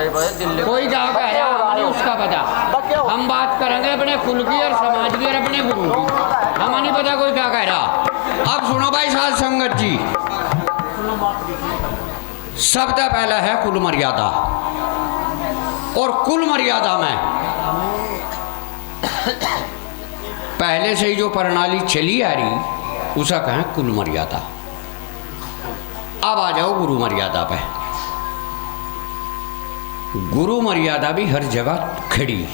कोई क्या कह रहा है हमें उसका पता। हम बात करेंगे अपने कुल की और समाज की और अपने गुरु की। हमें नहीं पता कोई क्या कह रहा। अब सुनो भाई साध संगत जी, सबसे पहला है कुल मर्यादा। और कुल मर्यादा में पहले से ही जो प्रणाली चली आ रही उसे कहें कुल मर्यादा। अब आ जाओ गुरु मर्यादा पे। गुरु मर्यादा भी हर जगह खड़ी।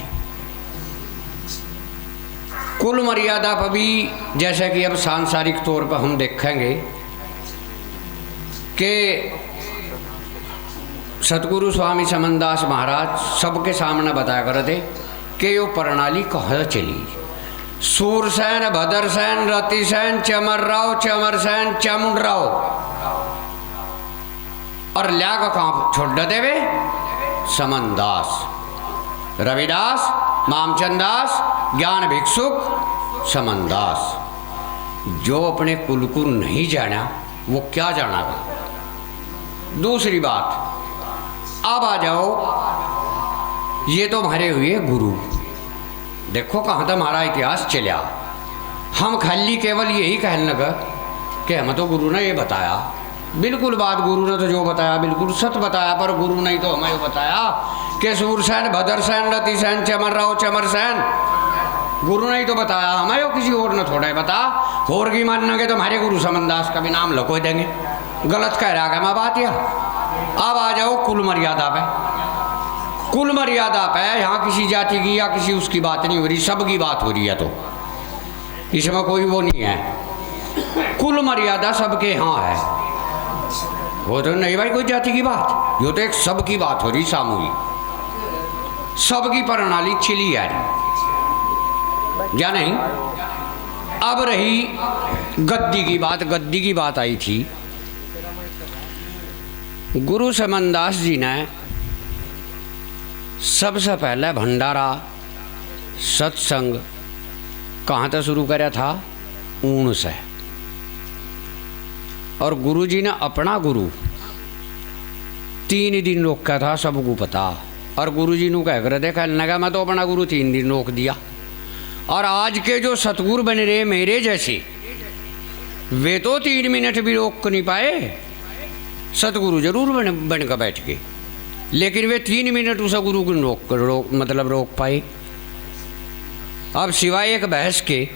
कुल मर्यादा पर भी जैसे कि अब सांसारिक तौर पर हम देखेंगे कि सतगुरु स्वामी समनदास महाराज सबके सामने बताया करते कि यो प्रणाली कहाँ चली। सूरसेन, भद्रसेन, रतिसेन, चमरराव, चमरसेन, चामुंडराव और ल्या का कहाँ छोड़ देवे समनदास, रविदास, मामचंदास, ज्ञान भिक्षुक, समनदास। जो अपने कुल को नहीं जाना वो क्या जानागा। दूसरी बात, अब आ जाओ, ये तो हमारे हुए गुरु। देखो कहाँ तक हमारा इतिहास चला। हम खाली केवल यही कहने लगा कि हमें तो गुरु ने ये बताया। बिल्कुल बात गुरु ने तो जो बताया बिल्कुल सच बताया, पर गुरु ने तो हमें बताया कि सूरसेन, भद्रसेन, रतिसेन, चमरराव, चमरसेन। गुरु ने तो बताया, हमें वो किसी और ने थोड़ा बता। और की मानेंगे तो हमारे गुरु समनदास का भी नाम लको देंगे। गलत कह रहा है मैं बात या। अब आ जाओ कुल मर्यादा पे। कुल मर्यादा पे यहाँ किसी जाति की या किसी उसकी बात नहीं हो रही, सबकी बात हो रही है। तो इसमें कोई वो नहीं है। कुल मर्यादा सबके यहाँ है। वो तो नहीं भाई कोई जाति की बात, यो तो एक सबकी बात हो रही, सामूहिक सबकी प्रणाली चली आ रही या नहीं। अब रही गद्दी की बात। गद्दी की बात आई थी। गुरु समनदास जी ने सबसे पहले भंडारा सत्संग कहाँ तक शुरू कराया था? ऊन से। और गुरु जी ने अपना गुरु 3 दिन रोका था, सबको पता। और गुरु जी ने कह कर देखा लगा मैं तो अपना गुरु 3 दिन रोक दिया। और आज के जो सतगुरु बन रहे मेरे जैसे, वे तो 3 मिनट भी रोक नहीं पाए। सतगुरु जरूर बन कर बैठ गए, लेकिन वे 3 मिनट उस गुरु को रोक पाए। अब सिवाय एक बहस के,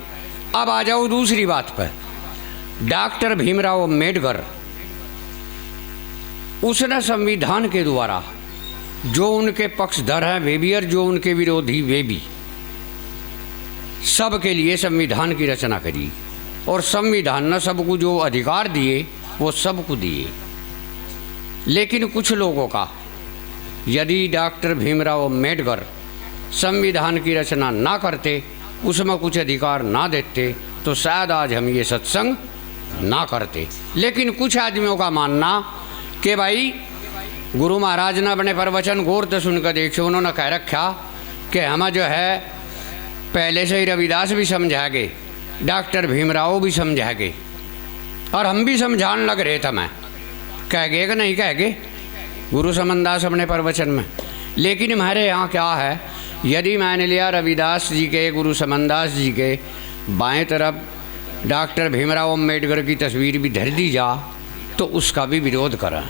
अब आ जाओ दूसरी बात पर। डॉक्टर भीमराव अम्बेडकर, उसने संविधान के द्वारा जो उनके पक्षधर हैं वे भी और जो उनके विरोधी वे भी, सबके लिए संविधान की रचना करी। और संविधान ने सबको जो अधिकार दिए वो सबको दिए। लेकिन कुछ लोगों का, यदि डॉक्टर भीमराव अम्बेडकर संविधान की रचना ना करते, उसमें कुछ अधिकार ना देते, तो शायद आज हम ये सत्संग ना करते। लेकिन कुछ आदमियों का मानना कि भाई गुरु महाराज ने अपने प्रवचन गौर से सुनकर देखे, उन्होंने कह रखा कि हम जो है पहले से ही रविदास भी समझा गए, डॉक्टर भीमराव भी समझा गए, और हम भी समझाने लग रहे थे। मैं कह गए कि नहीं कह गए गुरु समनदास अपने प्रवचन में। लेकिन हमारे यहाँ क्या है, यदि मैंने लिया रविदास जी के, गुरु समनदास जी के बाएं तरफ डॉक्टर भीमराव अम्बेडकर की तस्वीर भी धर दी जा, तो उसका भी विरोध करें।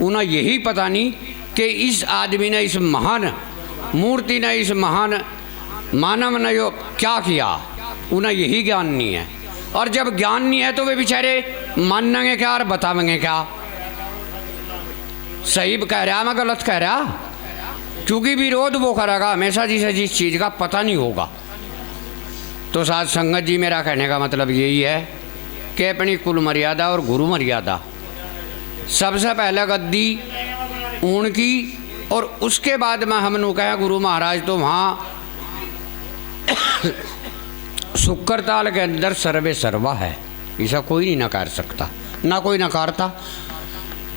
उन्हें यही पता नहीं कि इस आदमी ने, इस महान मूर्ति ने, इस महान मानव ने यो क्या किया, उन्हें यही ज्ञान नहीं है। और जब ज्ञान नहीं है तो वे बेचारे मानेंगे क्या और बतावेंगे क्या। सही कह रहा मैं गलत कह रहा? क्योंकि विरोध वो करेगा हमेशा जिस चीज़ का पता नहीं होगा। तो साथ संगत जी, मेरा कहने का मतलब यही है कि अपनी कुल मर्यादा और गुरु मर्यादा, सबसे पहले गद्दी ऊन की, और उसके बाद में हमने कहा गुरु महाराज तो वहाँ शुक्रताल के अंदर सर्वे सर्वा है, ऐसा कोई नहीं नकार सकता, ना कोई नकारता,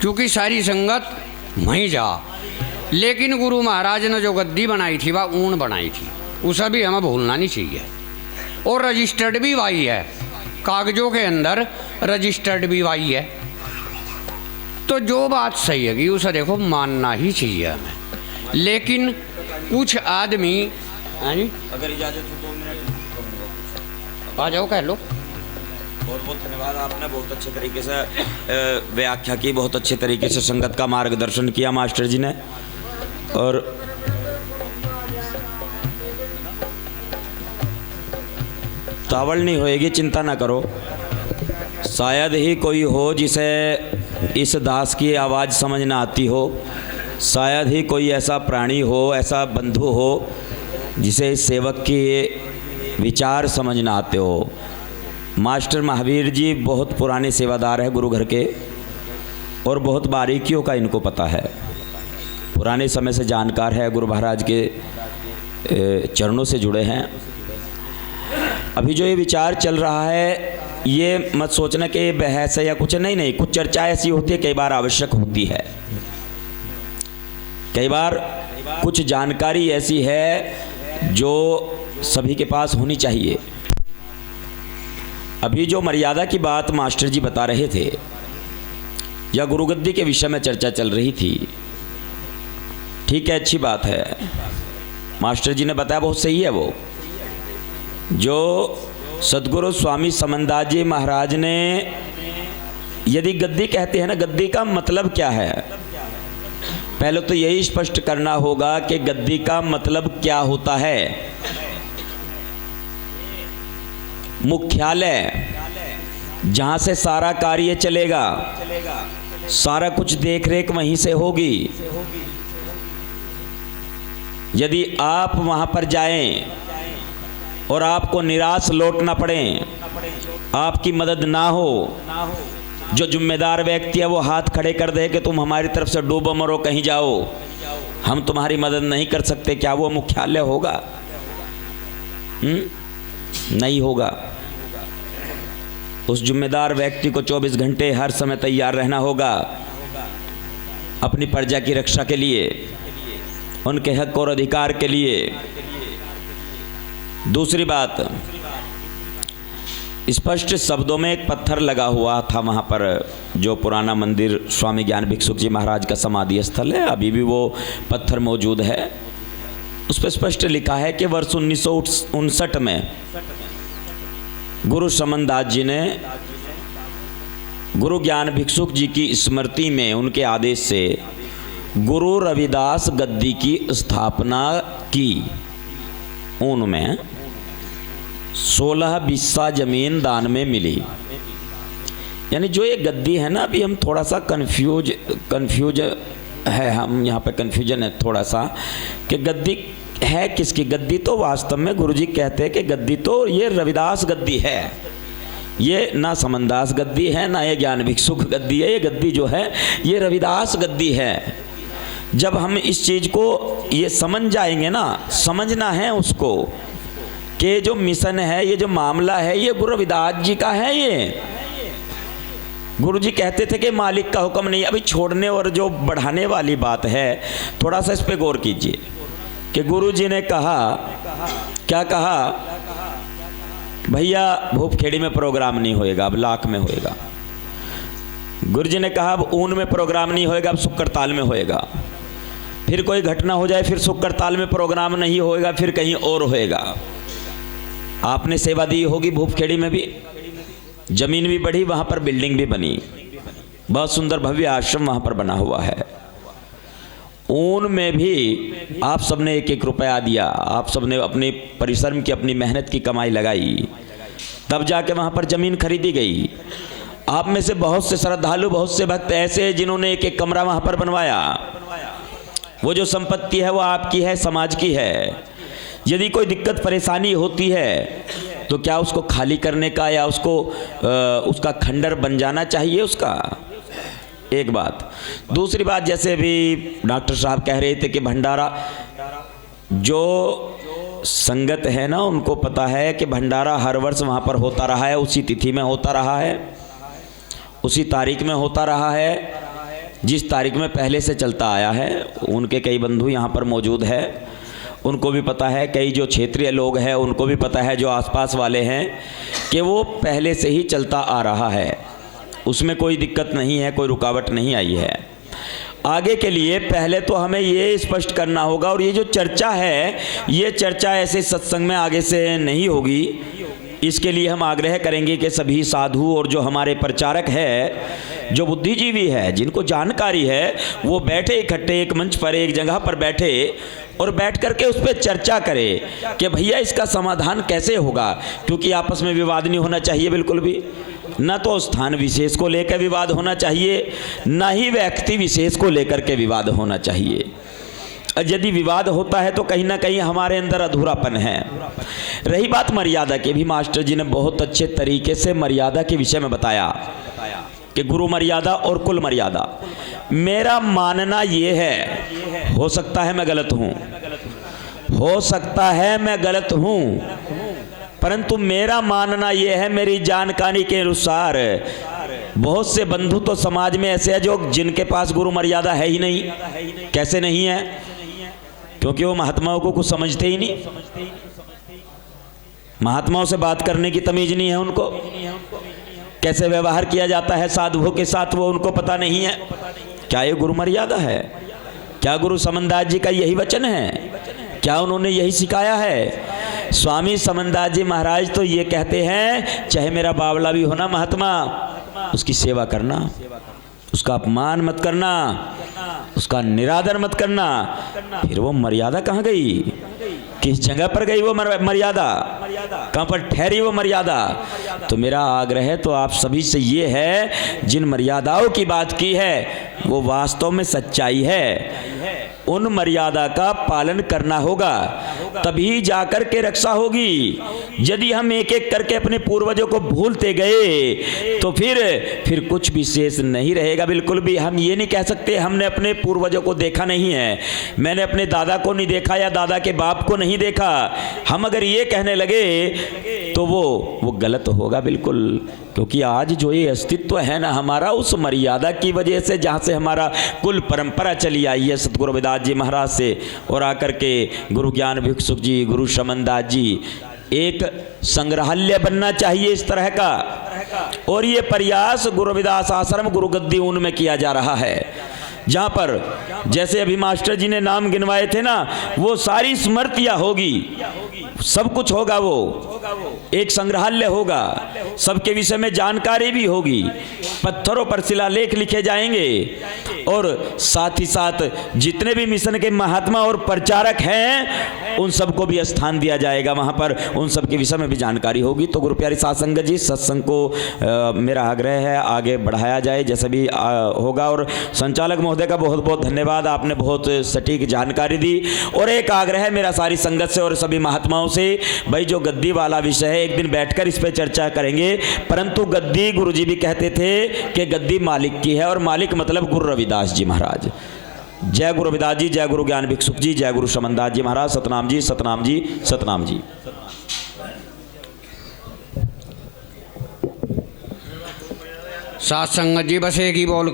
क्योंकि सारी संगत वहीं जा। लेकिन गुरु महाराज ने जो गद्दी बनाई थी वह ऊन बनाई थी, उसे भी हमें भूलना नहीं चाहिए। और रजिस्टर्ड भी वही है, कागजों के अंदर रजिस्टर्ड भी वही है। तो जो बात सही है कि उसे देखो मानना ही चाहिए हमें। लेकिन कुछ आदमी अगर इजाजत हो 2 मिनट आ जाओ, कह लो। बहुत बहुत धन्यवाद। आपने बहुत अच्छे तरीके से व्याख्या की, बहुत अच्छे तरीके से संगत का मार्गदर्शन किया मास्टर जी ने। और तावड़ नहीं होएगी, चिंता ना करो। शायद ही कोई हो जिसे इस दास की आवाज़ समझ ना आती हो, शायद ही कोई ऐसा प्राणी हो, ऐसा बंधु हो जिसे इस सेवक की विचार समझ ना आते हो। मास्टर महावीर जी बहुत पुराने सेवादार हैं गुरु घर के, और बहुत बारीकियों का इनको पता है, पुराने समय से जानकार है, गुरु महाराज के चरणों से जुड़े हैं। अभी जो ये विचार चल रहा है, ये मत सोचना कि बहस है या कुछ, नहीं, कुछ चर्चा ऐसी होती है, कई बार आवश्यक होती है, कई बार कुछ जानकारी ऐसी है जो सभी के पास होनी चाहिए। अभी जो मर्यादा की बात मास्टर जी बता रहे थे, या गुरुगद्दी के विषय में चर्चा चल रही थी, ठीक है, अच्छी बात है, मास्टर जी ने बताया, बहुत सही है। वो जो सदगुरु स्वामी समनदास जी महाराज ने, यदि गद्दी कहते हैं ना, गद्दी का मतलब क्या है, पहले तो यही स्पष्ट करना होगा कि गद्दी का मतलब क्या होता है। मुख्यालय, जहां से सारा कार्य चलेगा, सारा कुछ देख रेख वहीं से होगी। यदि आप वहां पर जाएं और आपको निराश लौटना पड़े, आपकी मदद ना हो, जो जिम्मेदार व्यक्ति है वो हाथ खड़े कर दे कि तुम हमारी तरफ से डूबो मरो, कहीं जाओ, हम तुम्हारी मदद नहीं कर सकते, क्या वो मुख्यालय होगा? नहीं होगा। उस जिम्मेदार व्यक्ति को 24 घंटे हर समय तैयार रहना होगा अपनी प्रजा की रक्षा के लिए, उनके हक और अधिकार के लिए। दूसरी बात, स्पष्ट शब्दों में एक पत्थर लगा हुआ था वहाँ पर, जो पुराना मंदिर स्वामी ज्ञान भिक्षुक जी महाराज का समाधि स्थल है, अभी भी वो पत्थर मौजूद है। उस पर स्पष्ट लिखा है कि वर्ष 1959 में गुरु समनदास जी ने गुरु ज्ञान भिक्षुक जी की स्मृति में उनके आदेश से गुरु रविदास गद्दी की स्थापना की। उनमें 16 बिस्सा जमीन दान में मिली। यानी जो ये गद्दी है ना, अभी हम थोड़ा सा कंफ्यूज है, हम यहाँ पे कंफ्यूजन है थोड़ा सा कि गद्दी है किसकी। गद्दी तो वास्तव में गुरुजी कहते हैं कि गद्दी तो ये रविदास गद्दी है, ये ना समनदास गद्दी है, ना ये ज्ञान भिक्षुक गद्दी है। ये गद्दी जो है ये रविदास गद्दी है। जब हम इस चीज़ को ये समझ जाएंगे ना, समझना है उसको कि जो मिशन है, ये जो मामला है, ये गुरु रविदास जी का है। ये गुरुजी कहते थे कि मालिक का हुक्म नहीं। अभी छोड़ने और जो बढ़ाने वाली बात है, थोड़ा सा इस पे गौर कीजिए कि गुरुजी ने कहा, क्या कहा, भैया भूपखेड़ी में प्रोग्राम नहीं होएगा, अब लाख में होएगा। गुरुजी ने कहा अब ऊन में प्रोग्राम नहीं होएगा, अब सुक्करताल में होएगा। फिर कोई घटना हो जाए, फिर सुक्करताल में प्रोग्राम नहीं होएगा, फिर कहीं और होएगा। आपने सेवा दी होगी भूपखेड़ी में भी, जमीन भी बढ़ी, वहां पर बिल्डिंग भी बनी, बहुत सुंदर भव्य आश्रम वहां पर बना हुआ है। ऊन में भी आप सबने 1-1 रुपया दिया, आप सबने अपने परिश्रम की, अपनी मेहनत की कमाई लगाई, तब जाके वहां पर जमीन खरीदी गई। आप में से बहुत से श्रद्धालु, बहुत से भक्त ऐसे हैं जिन्होंने 1-1 कमरा वहां पर बनवाया। वो जो संपत्ति है वो आपकी है, समाज की है। यदि कोई दिक्कत परेशानी होती है तो क्या उसको खाली करने का या उसको उसका खंडर बन जाना चाहिए उसका? एक बात। दूसरी बात, जैसे भी डॉक्टर साहब कह रहे थे कि भंडारा, जो संगत है ना उनको पता है कि भंडारा हर वर्ष वहाँ पर होता रहा है, उसी तिथि में होता रहा है, उसी तारीख में होता रहा है जिस तारीख में पहले से चलता आया है। उनके कई बंधु यहाँ पर मौजूद है, उनको भी पता है, कई जो क्षेत्रीय लोग हैं उनको भी पता है, जो आसपास वाले हैं, कि वो पहले से ही चलता आ रहा है, उसमें कोई दिक्कत नहीं है, कोई रुकावट नहीं आई है। आगे के लिए पहले तो हमें ये स्पष्ट करना होगा, और ये जो चर्चा है ये चर्चा ऐसे सत्संग में आगे से नहीं होगी। इसके लिए हम आग्रह करेंगे कि सभी साधु और जो हमारे प्रचारक है, जो बुद्धिजीवी है, जिनको जानकारी है, वो बैठे इकट्ठे एक मंच पर, एक जगह पर बैठे और बैठ करके उस पर चर्चा करें कि भैया इसका समाधान कैसे होगा। क्योंकि आपस में विवाद नहीं होना चाहिए बिल्कुल भी, न तो स्थान विशेष को लेकर विवाद होना चाहिए, न ही व्यक्ति विशेष को लेकर के विवाद होना चाहिए। यदि विवाद होता है तो कहीं ना कहीं हमारे अंदर अधूरापन है। रही बात मर्यादा की, भी मास्टर जी ने बहुत अच्छे तरीके से मर्यादा के विषय में बताया कि गुरु मर्यादा और कुल मर्यादा। मेरा मानना ये है, हो सकता है मैं गलत हूं, हो सकता है मैं गलत हूं, परंतु मेरा मानना यह है, मेरी जानकारी के अनुसार बहुत से बंधु तो समाज में ऐसे हैं जो जिनके पास गुरु मर्यादा है ही नहीं। कैसे नहीं है? क्योंकि वो महात्माओं को कुछ समझते ही नहीं, महात्माओं से बात करने की तमीज नहीं है उनको, कैसे व्यवहार किया जाता है साधुओं के साथ वो उनको पता नहीं है। क्या ये गुरु मर्यादा है? क्या गुरु समनदास जी का यही वचन है? क्या उन्होंने यही सिखाया है? स्वामी समनदास जी महाराज तो ये कहते हैं, चाहे मेरा बावला भी हो ना महात्मा, उसकी सेवा करना, उसका अपमान मत करना, उसका निरादर मत करना। फिर वो मर्यादा कहाँ गई? किस जगह पर गई वो मर्यादा? कहाँ पर ठहरी वो मर्यादा? तो मेरा आग्रह तो आप सभी से ये है, जिन मर्यादाओं की बात की है वो वास्तव में सच्चाई है, उन मर्यादा का पालन करना होगा, तभी जाकर के रक्षा होगी। यदि हम एक एक करके अपने पूर्वजों को भूलते गए तो फिर कुछ विशेष नहीं रहेगा बिल्कुल भी। हम ये नहीं कह सकते हमने अपने पूर्वजों को देखा नहीं है, मैंने अपने दादा को नहीं देखा या दादा के बाप को नहीं देखा। हम अगर ये कहने लगे तो वो गलत होगा बिल्कुल। क्योंकि आज जो ये अस्तित्व है ना हमारा, उस मर्यादा की वजह से, जहाँ से हमारा कुल परंपरा चली आई है सतगुरु रविदास जी महाराज से, और आकर के गुरु ज्ञान भिक्षुक जी, गुरु समनदास जी, एक संग्रहालय बनना चाहिए इस तरह का। और ये प्रयास गुरु रविदास आश्रम गुरु गद्दी ऊन में किया जा रहा है, जहाँ पर जैसे अभी मास्टर जी ने नाम गिनवाए थे ना, वो सारी स्मृतियाँ होगी, सब कुछ होगा, वो एक संग्रहालय होगा, सबके विषय में जानकारी भी होगी, पत्थरों पर शिलालेख लिखे जाएंगे, और साथ ही साथ जितने भी मिशन के महात्मा और प्रचारक हैं उन सबको भी स्थान दिया जाएगा वहाँ पर, उन सब के विषय में भी जानकारी होगी। तो गुरु प्यारी साध संगत जी, सत्संग को मेरा आग्रह है आगे बढ़ाया जाए जैसे भी होगा। और संचालक महोदय का बहुत बहुत धन्यवाद, आपने बहुत सटीक जानकारी दी। और एक आग्रह है मेरा सारी संगत से और सभी महात्माओं से, भाई जो गद्दी वाला विषय है एक दिन बैठकर इस पर चर्चा करेंगे, परंतु गद्दी गुरुजी भी कहते थे कि गद्दी मालिक की है, और मालिक मतलब गुरु रविदास जी महाराज। जय गुरु रविदास जी, जय गुरु ज्ञान भिक्षुक जी, जय गुरु समनदास जी महाराज। सतनाम जी, सतनाम जी, सतनाम जी। साथ संगत जी बस एक ही बोल